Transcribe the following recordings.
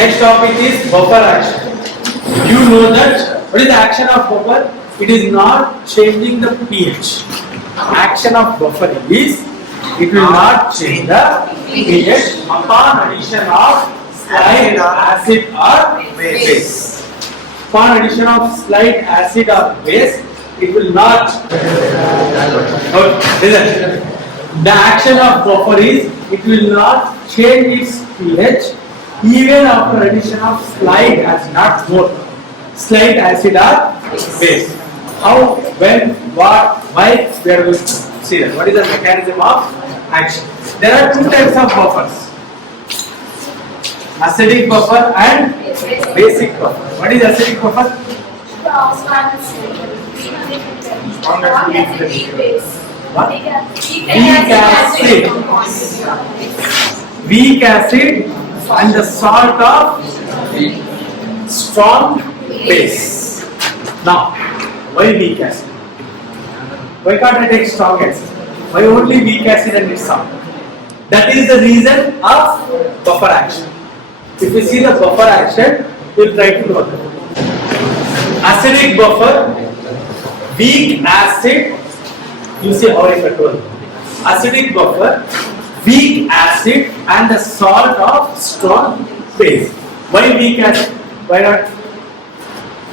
Next topic is buffer action. You know that what is the action of buffer? It is not changing the pH. Action of buffer is it will not change the pH upon addition of slight acid or base. Upon addition of slight acid or base, it will not. Listen. The action of buffer is it will not change its pH even after addition of slight acid, not more. Slight acid or base. How, when, what, why, we are going to see that. What is the mechanism of action? There are two types of buffers. Acidic buffer and basic buffer. What is acidic buffer? What? Weak acid and the salt of strong base. Now, why weak acid? Why can't I take strong acid? Why only weak acid and its salt? That is the reason of buffer action. If we see the buffer action, we will try to know that. Acidic buffer, weak acid, you see how I control. Acidic buffer, weak acid and the salt of strong base. Why weak acid? Why not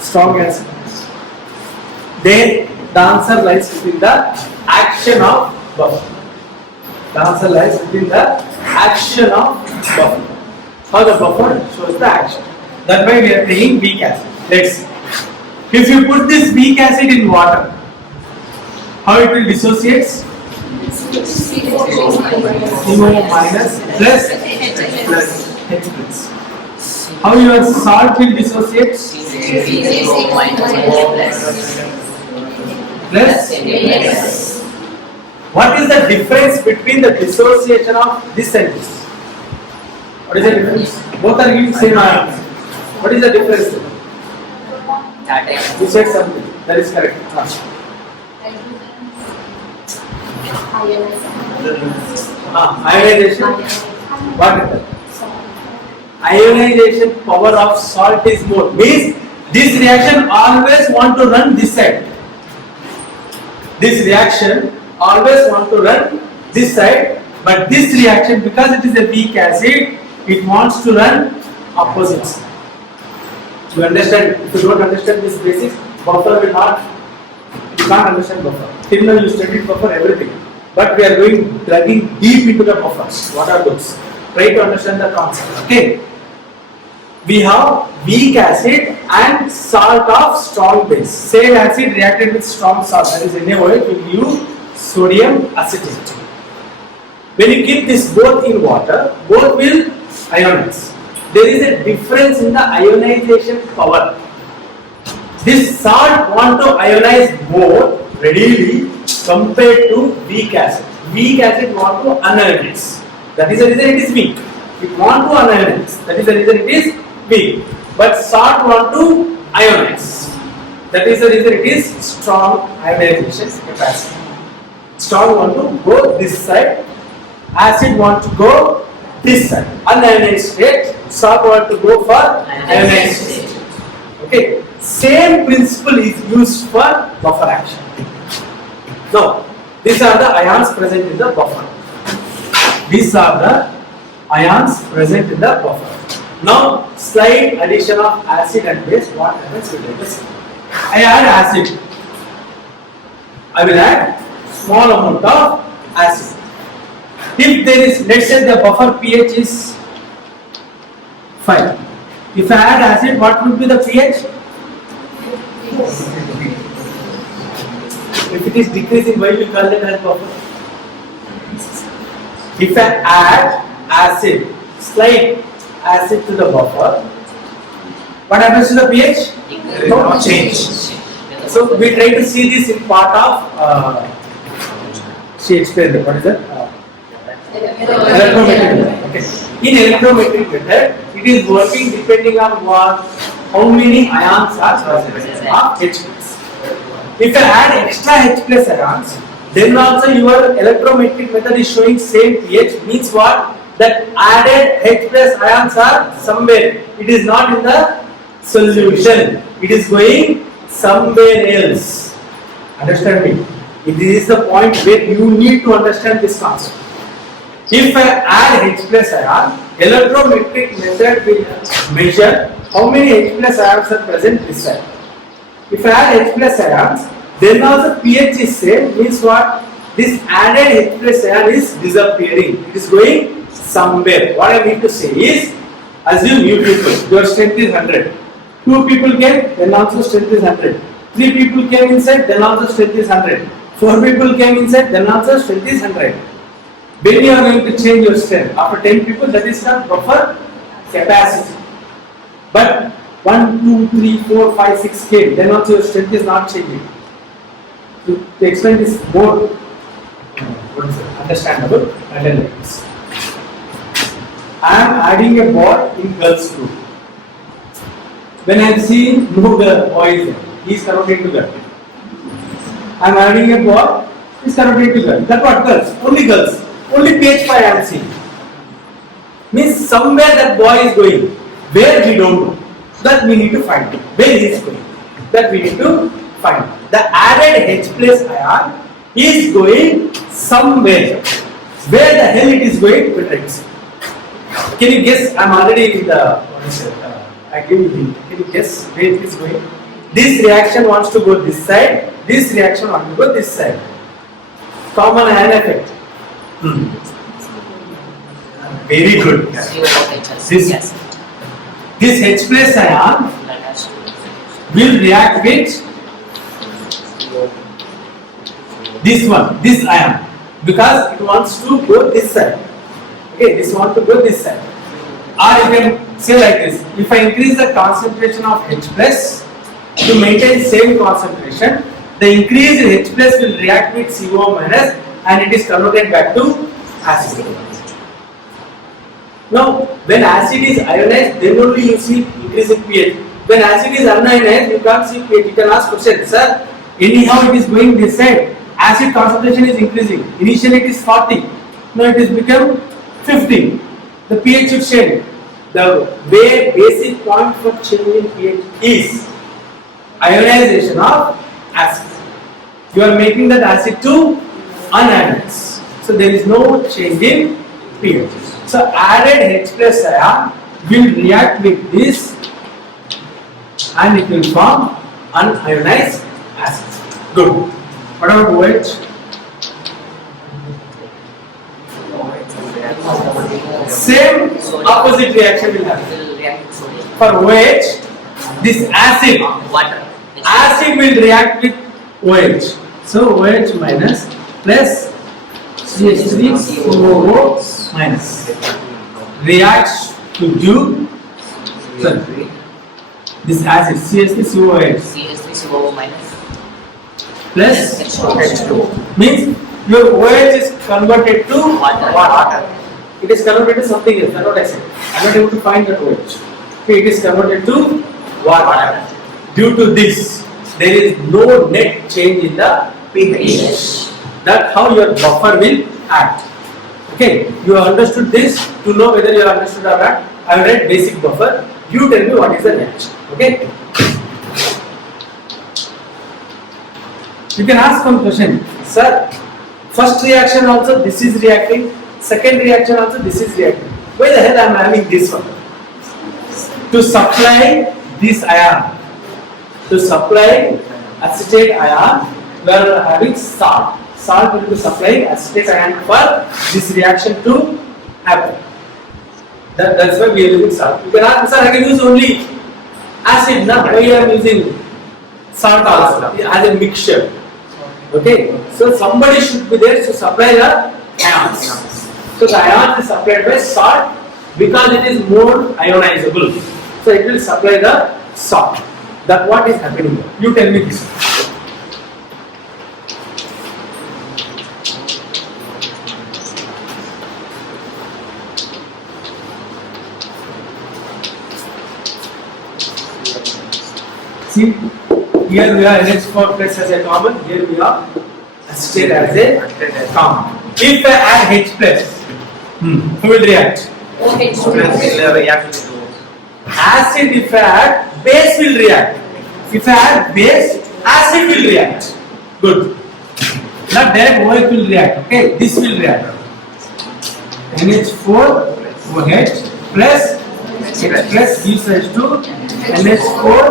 strong acid? Then the answer lies within the action of buffer. The answer lies within the action of buffer. How the buffer shows the action. That's why we are taking weak acid. Let's see. If you put this weak acid in water, how it will dissociate? CO minus plus H plus. How your salt will dissociate? Plus. What is the difference between the dissociation of this and this? What is the difference? Both are giving same ions. What is the difference? You said something. That is correct. Ionization. What is that? Ionization power of salt is more. Means this reaction always want to run this side. This reaction always want to run this side, but this reaction, because it is a weak acid, it wants to run opposite side. You understand? If you don't understand this basics, buffer will not. You can't understand buffer. Till now you studied buffer everything, but we are dragging deep into the buffers. What are those? Try to understand the concept. Okay. We have weak acid and salt of strong base. Same acid reacted with strong salt, that is NaOH, will give you sodium acetate. When you keep this both in water, both will ionize. There is a difference in the ionization power. This salt want to ionize more readily compared to weak acid. Weak acid want to unionize. That is the reason it is weak. It want to unionize. That is the reason it is weak. But salt want to ionize. That is the reason it is strong ionization capacity. Strong want to go this side. Acid want to go this side. Unionized state. Salt want to go for ionized state. Okay. Same principle is used for buffer action. Now, these are the ions present in the buffer. These are the ions present in the buffer. Now, slight addition of acid and base. What happens with this? I add acid. I will add small amount of acid. If there is, let's say the buffer pH is 5. If I add acid, what would be the pH? If it is decreasing, why we call it as buffer? If I add acid, slight acid to the buffer, what happens to the pH? No change. So we try to see this in part of. She explained it. What is that? Electrometric method. Okay. In electrometric method, it is working depending on what, how many ions are present of H plus. If I add extra H plus ions, then also your electrometric method is showing same pH. Means what? that added H plus ions are somewhere. It is not in the solution. It is going somewhere else. Understand me? This is the point where you need to understand this concept. If I add H plus ion, electrometric method will measure how many H plus ions are present this side. If I add H plus ions, then also pH is same, means what? This added H plus ion is disappearing. It is going somewhere. What I mean to say is, assume you people, your strength is 100. 2 people came, then also strength is 100. 3 people came inside, then also strength is 100. 4 people came inside, then also strength is 100. When you are going to change your strength, after 10 people, that is not buffer capacity. But 1, 2, 3, 4, 5, 6 came, then also your strength is not changing. To explain this more understandable, and then like this. I am adding a ball in girls' group. When I am seeing no girl, boy he is converted to girl. I am adding a ball, he is converted to girl. That what girls? Only girls. Only pH 5 I am seeing. Means somewhere that boy is going. Where we don't know. That we need to find. Where he is going. That we need to find. The added H plus ion is going somewhere. Where the hell it is going, we try to see. Can you guess? I am already in the. I give you hint. Can you guess where it is going? This reaction wants to go this side. This reaction wants to go this side. Common ion effect. Very good. This H plus ion will react with this one, this ion, because it wants to go this side. Okay, this wants to go this side. Or you can say like this: if I increase the concentration of H plus to maintain same concentration, the increased H plus will react with CO minus and it is converted back to acid. Now, when acid is ionized, then only you see increasing pH. When acid is unionized, you can't see pH. You can ask question, sir, anyhow it is going this side. Acid concentration is increasing. Initially it is 40. Now it is become 50. The pH should change. The way basic point for changing pH is ionization of acid. You are making that acid to unionized. So there is no change in pH. So added H plus ion will react with this and it will form unionized acid. Good. What about OH? Same opposite reaction will happen. For OH, this acid will react with OH. So OH minus plus CH3COO minus reacts to give this acid CH3COOH CH3COO minus plus H2 means your OH is converted to water. It is converted to something else. That's what I said. I am not able to find that OH. Okay, it is converted to water. Due to this, there is no net change in the pH. That's how your buffer will act. Okay, you have understood this. To know whether you have understood or not, I have read basic buffer. You tell me what is the reaction. Okay. You can ask one question, sir. First reaction also this is reacting. Second reaction also this is reacting. Why the hell I am having this one? To supply this ion. To supply acetate ion, we are having salt. Salt will be supplying acetate ion for this reaction to happen. That's why we are using salt. You can ask, sir, I can use only acid. Now why I am using salt also as a mixture. Okay, so somebody should be there to supply the ions. So the ion is supplied by salt because it is more ionizable. So it will supply the salt. That what is happening here. You tell me this. See, here we are NH4 plus as a common, here we are acetate as a common. If I add H plus, Who will react? Acid if I add, base will react. If I add base, acid will react. Good. Not direct OH will react. Okay, this will react. NH4 OH plus H plus gives rise to NH4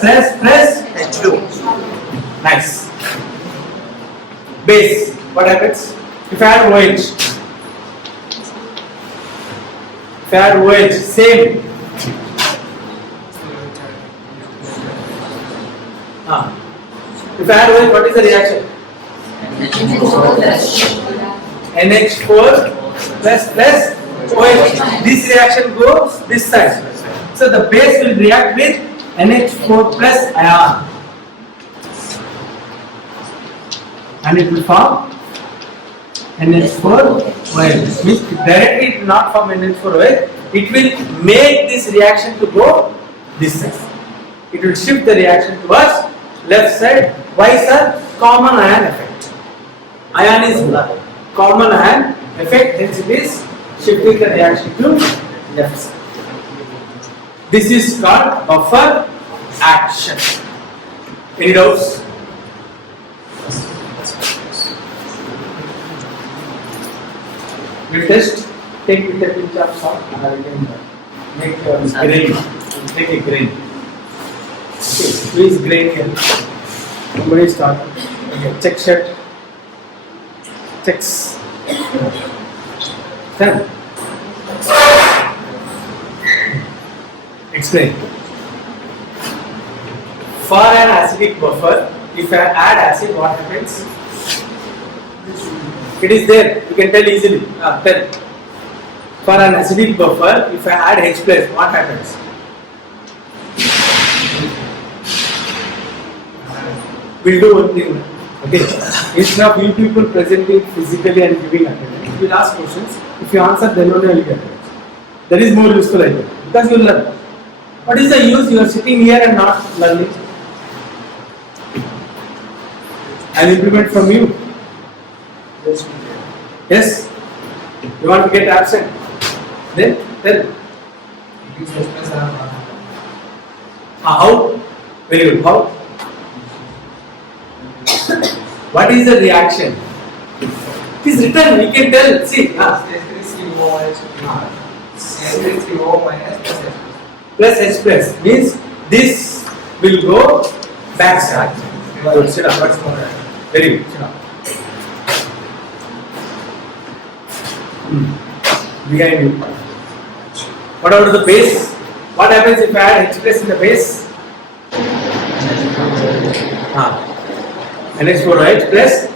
plus H2. Nice. Base. What happens? If I add OH. If I add OH, same. If I add OH, what is the reaction? NH4 plus OH. This reaction goes this side. So the base will react with NH4 plus ion. And it will form NH4 OH. Means directly it will not form NH4 OH. It will make this reaction to go this side. It will shift the reaction towards left side. Why, sir? Common ion effect. Ion is common ion effect, hence it is shifting the reaction to left side. This is called buffer action. Any doubts? We'll test. Take with a pinch of salt and we can make a grain. Take a grain. Okay, please grain here. Somebody start. Okay, check shirt. Checks. 10. Explain. For an acidic buffer, if I add acid, what happens? It is there. You can tell easily. Tell. For an acidic buffer, if I add H plus, what happens? We'll do one thing. Okay. Instead of you people presenting physically and giving attendance, we'll ask questions. If you answer, then only you'll get it. That is more useful, I think, because you'll learn. What is the use? You are sitting here and not learning. I'll implement from you. Yes? You want to get absent? Then tell. How? Very good. How? What is the reaction? It is written. We can tell. See. Plus H plus means this will go backside. Good. Sit up. Very good. Sit up. Behind you. What about the base? What happens if I add H plus in the base? NH4OH plus